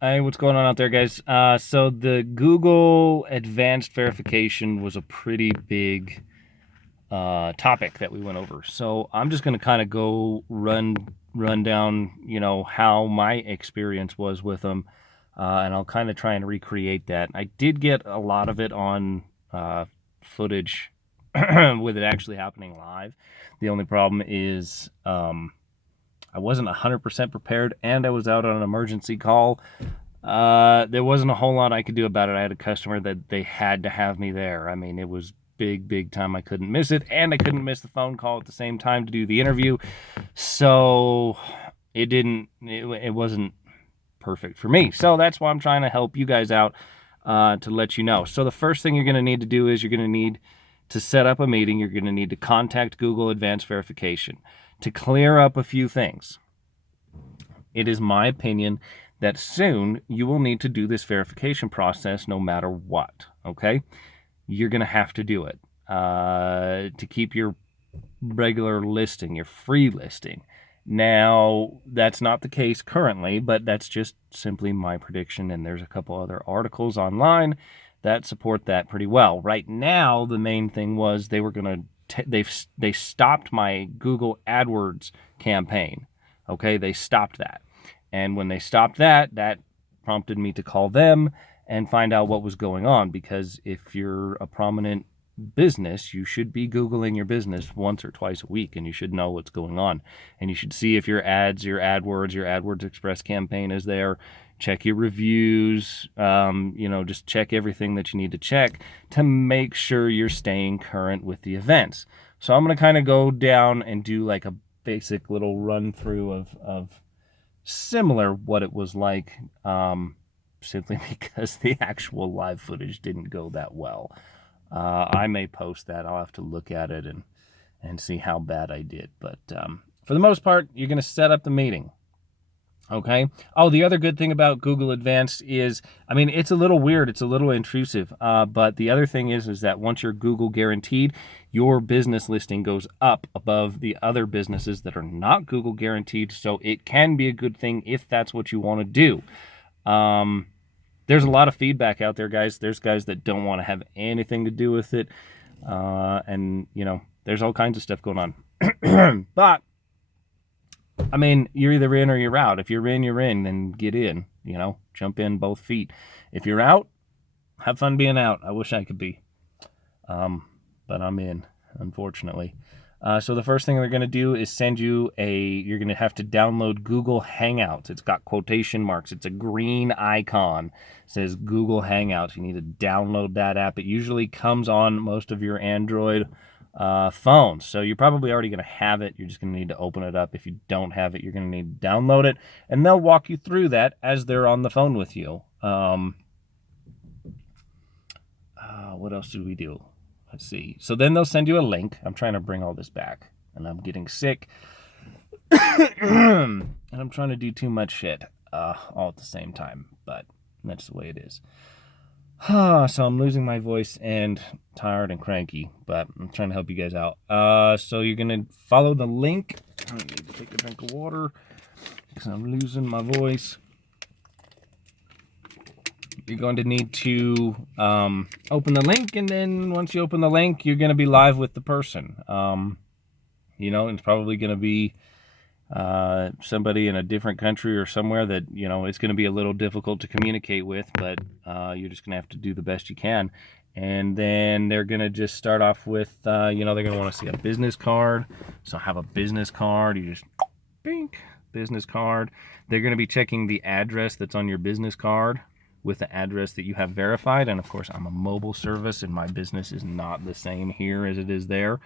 Hey, what's going on out there, guys? So the Google Advanced Verification was a pretty big topic that we went over. So I'm just going to kind of go run down, how my experience was with them, and I'll kind of try and recreate that. I did get a lot of it on footage with it actually happening live. The only problem is I wasn't 100% prepared, and I was out on an emergency call. There wasn't a whole lot I could do about it. I had a customer that they had to have me there. I mean, it was big time. I couldn't miss it, and I couldn't miss the phone call at the same time to do the interview. So it wasn't perfect for me. So that's why I'm trying to help you guys out, to let you know. So the first thing you're going to need to do is you're going to need to set up a meeting. You're going to need to contact Google Advanced Verification to clear up a few things. It is my opinion that soon you will need to do this verification process no matter what, okay? You're going to have to do it to keep your regular listing, your free listing. Now, that's not the case currently, but that's just simply my prediction, and there's a couple other articles online that support that pretty well. Right now, the main thing was they were going to they stopped my Google AdWords campaign. Okay, they stopped that. And when they stopped that, that prompted me to call them and find out what was going on, because if you're a prominent business, you should be Googling your business once or twice a week, and you should know what's going on. And you should see if your ads, your AdWords Express campaign is there. Check your reviews, just check everything that you need to check to make sure you're staying current with the events. So I'm going to kind of go down and do like a basic little run through of similar what it was like, simply because the actual live footage didn't go that well. I may post that. I'll have to look at it and see how bad I did. But for the most part, you're going to set up the meeting. Okay. Oh, the other good thing about Google Advanced is, I mean, it's a little weird. It's a little intrusive. But the other thing is that once you're Google guaranteed, your business listing goes up above the other businesses that are not Google guaranteed. So it can be a good thing if that's what you want to do. There's a lot of feedback out there, guys. There's guys that don't want to have anything to do with it. And, there's all kinds of stuff going on. But I mean, you're either in or you're out. If you're in, you're in, then get in, jump in both feet. If you're out, have fun being out. I wish I could be. But I'm in, unfortunately. So the first thing they're going to do is send you you're going to have to download Google Hangouts. It's got quotation marks. It's a green icon. It says Google Hangouts. You need to download that app. It usually comes on most of your Android phones. So you're probably already going to have it. You're just going to need to open it up. If you don't have it, you're going to need to download it. And they'll walk you through that as they're on the phone with you. What else do we do? Let's see. So then they'll send you a link. I'm trying to bring all this back, and I'm getting sick. And I'm trying to do too much shit all at the same time, but that's the way it is. So I'm losing my voice and tired and cranky, but I'm trying to help you guys out. So you're going to follow the link. I need to take a drink of water because I'm losing my voice. You're going to need to open the link, and then once you open the link, you're going to be live with the person. It's probably going to be somebody in a different country or somewhere that, it's going to be a little difficult to communicate with, but you're just going to have to do the best you can. And then they're going to just start off with, they're going to want to see a business card. So have a business card. You just, bink, business card. They're going to be checking the address that's on your business card with the address that you have verified. And of course, I'm a mobile service, and my business is not the same here as it is there.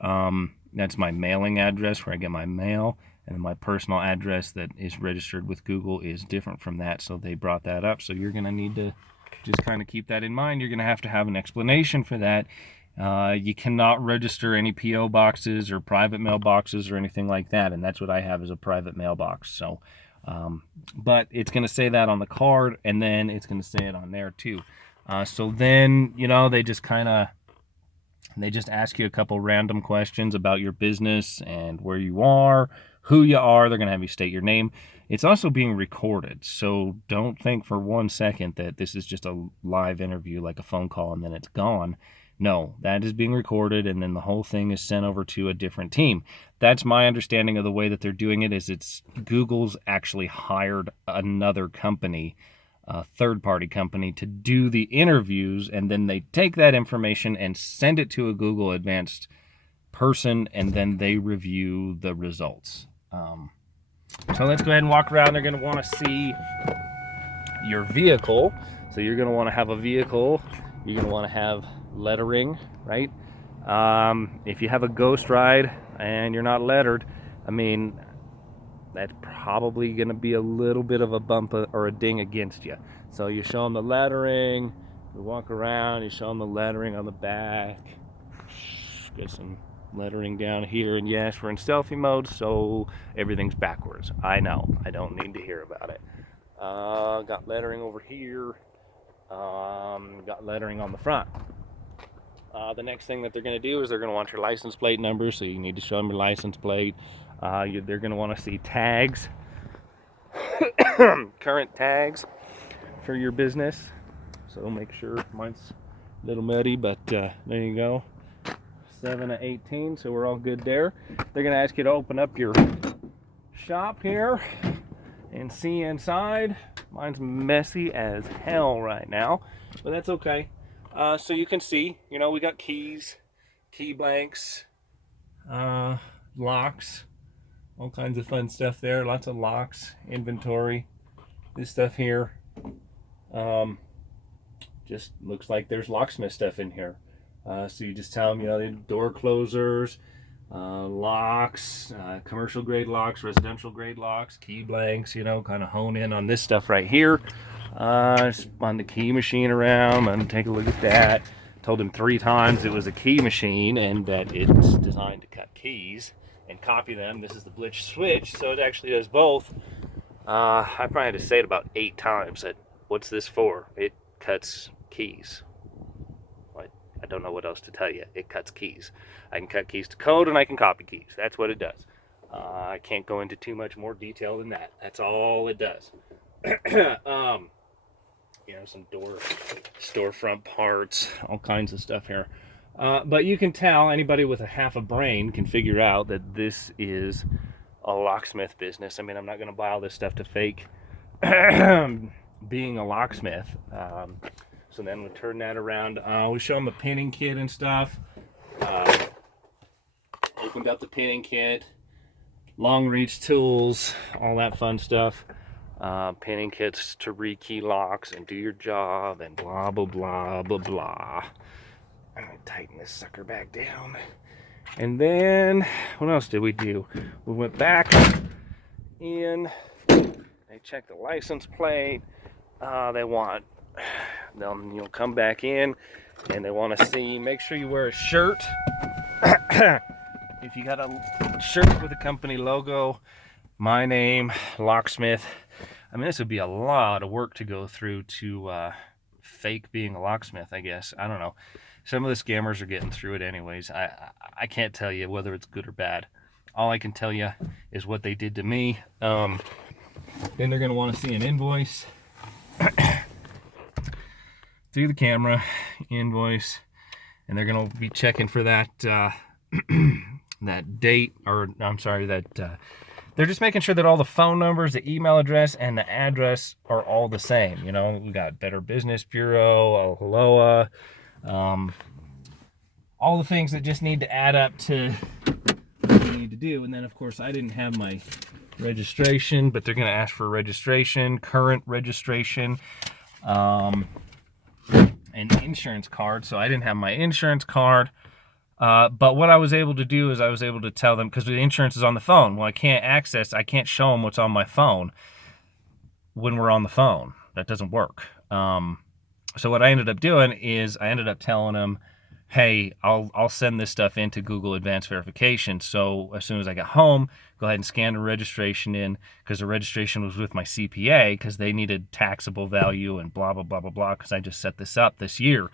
That's my mailing address where I get my mail, and my personal address that is registered with Google is different from that, so they brought that up. So you're going to need to just kind of keep that in mind. You're going to have an explanation for that. You cannot register any P.O. boxes or private mailboxes or anything like that, and that's what I have, is a private mailbox. So, but it's going to say that on the card, and then it's going to say it on there too. So then, they just ask you a couple random questions about your business and where you are, who you are. They're going to have you state your name. It's also being recorded, so don't think for 1 second that this is just a live interview like a phone call and then it's gone. No, that is being recorded, and then the whole thing is sent over to a different team. That's my understanding of the way that they're doing it. Is it's Google's actually hired another company, a third-party company, to do the interviews, and then they take that information and send it to a Google advanced person, and then they review the results. So let's go ahead and walk around. They're going to want to see your vehicle. So you're going to want to have a vehicle. You're going to want to have lettering, right? If you have a ghost ride and you're not lettered, I mean, that's probably going to be a little bit of a bump or a ding against you. So you show them the lettering, you walk around, you show them the lettering on the back, get some lettering down here, and yes, we're in selfie mode, so everything's backwards. I know, I don't need to hear about it. Got lettering over here, got lettering on the front. The next thing that they're going to do is they're going to want your license plate number, so you need to show them your license plate. They're going to want to see tags, current tags for your business. So make sure, mine's a little muddy, but there you go. 7/18, so we're all good there. They're going to ask you to open up your shop here and see inside. Mine's messy as hell right now, but that's okay. So you can see, you know, we got keys, key blanks, locks, all kinds of fun stuff there. Lots of locks, inventory, this stuff here. Just looks like there's locksmith stuff in here. So you just tell them, you know, door closers, locks, commercial grade locks, residential grade locks, key blanks, you know, kind of hone in on this stuff right here. Spun the key machine around and take a look at that. Told him 3 times it was a key machine and that it's designed to cut keys and copy them. This is the glitch switch, so it actually does both. I probably had to say it about 8 times that, what's this for? It cuts keys. I don't know what else to tell you. It cuts keys. I can cut keys to code and I can copy keys. That's what it does. I can't go into too much more detail than that. That's all it does. You know, some storefront parts, all kinds of stuff here. But you can tell, anybody with a half a brain can figure out that this is a locksmith business. I mean, I'm not going to buy all this stuff to fake being a locksmith. So then we turn that around. We show them a pinning kit and stuff. Opened up the pinning kit, long reach tools, all that fun stuff. Pinning kits to rekey locks and do your job and blah, blah, blah, blah, blah. I'm going to tighten this sucker back down. And then, what else did we do? We went back in. They checked the license plate. Then you'll come back in and they want to see, make sure you wear a shirt. If you got a shirt with a company logo, my name, Locksmith. I mean, this would be a lot of work to go through to fake being a locksmith, I guess. I don't know. Some of the scammers are getting through it anyways. I can't tell you whether it's good or bad. All I can tell you is what they did to me. Then they're going to want to see an invoice. Through the camera, invoice, and they're going to be checking for that that date, or I'm sorry, that they're just making sure that all the phone numbers, the email address, and the address are all the same. You know, we got Better Business Bureau, Aloha, all the things that just need to add up to what we need to do. And then, of course, I didn't have my registration, but they're going to ask for registration, current registration, an insurance card. So I didn't have my insurance card. But what I was able to do is I was able to tell them, because the insurance is on the phone. Well, I can't show them what's on my phone when we're on the phone. That doesn't work. So what I ended up doing is I ended up telling them, hey, I'll send this stuff into Google Advanced Verification. So as soon as I got home, go ahead and scan the registration in, because the registration was with my CPA, because they needed taxable value and blah, blah, blah, blah, blah, because I just set this up this year.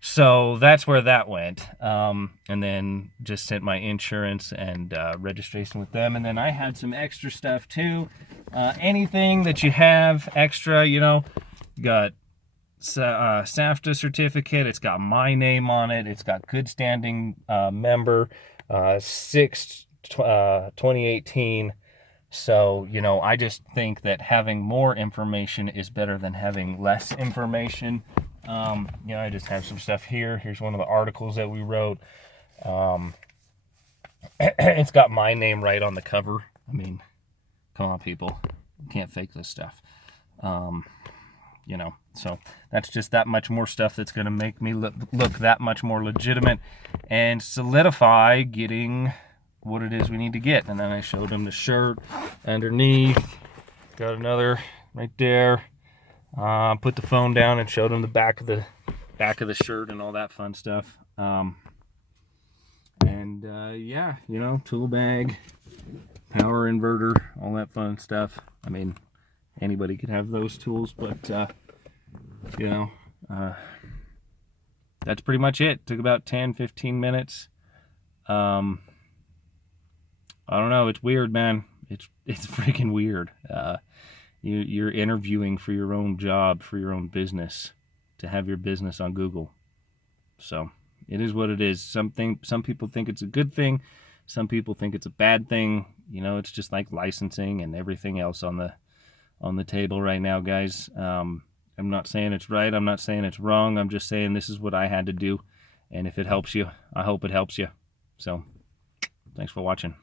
So that's where that went. And then just sent my insurance and registration with them. And then I had some extra stuff too. Anything that you have extra, you know, got SAFTA certificate. It's got my name on it. It's got good standing member, 2018. So, you know, I just think that having more information is better than having less information. You know, I just have some stuff here. Here's one of the articles that we wrote. It's got my name right on the cover. I mean, come on, people. You can't fake this stuff. You know, so that's just that much more stuff that's going to make me look that much more legitimate and solidify getting what it is we need to get. And then I showed him the shirt underneath. Got another right there. Put the phone down and showed him the back of the shirt and all that fun stuff. Yeah, you know, tool bag, power inverter, all that fun stuff. I mean, anybody could have those tools, but you know, that's pretty much it. Took about 10-15 minutes. I don't know, it's weird, man. It's freaking weird. You're interviewing for your own job, for your own business, to have your business on Google. So it is what it is. Some people think it's a good thing. Some people think it's a bad thing. You know, it's just like licensing and everything else on the table right now, guys. I'm not saying it's right. I'm not saying it's wrong. I'm just saying this is what I had to do. And if it helps you, I hope it helps you. So thanks for watching.